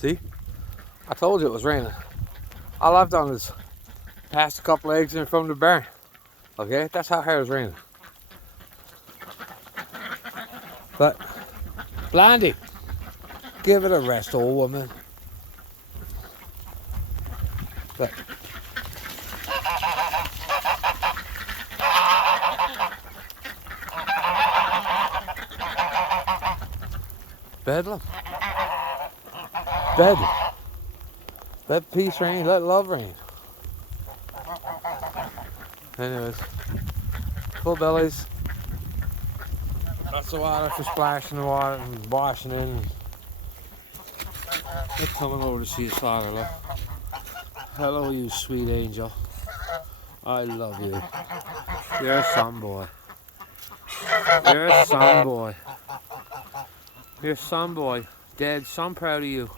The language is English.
See? I told you it was raining. All I've done is pass a couple eggs in from the barn. Okay? That's how hard it's raining. But, Blondie, give it a rest, old woman. But, Bedlam. Bedlam. Let peace reign, let love reign. Anyways, full bellies. Lots of water for splashing the water and washing in. They're coming over to see his father, look. Hello, you sweet angel. I love you. You're a son boy. You're a son boy. You're a son boy. Dad, so I'm proud of you.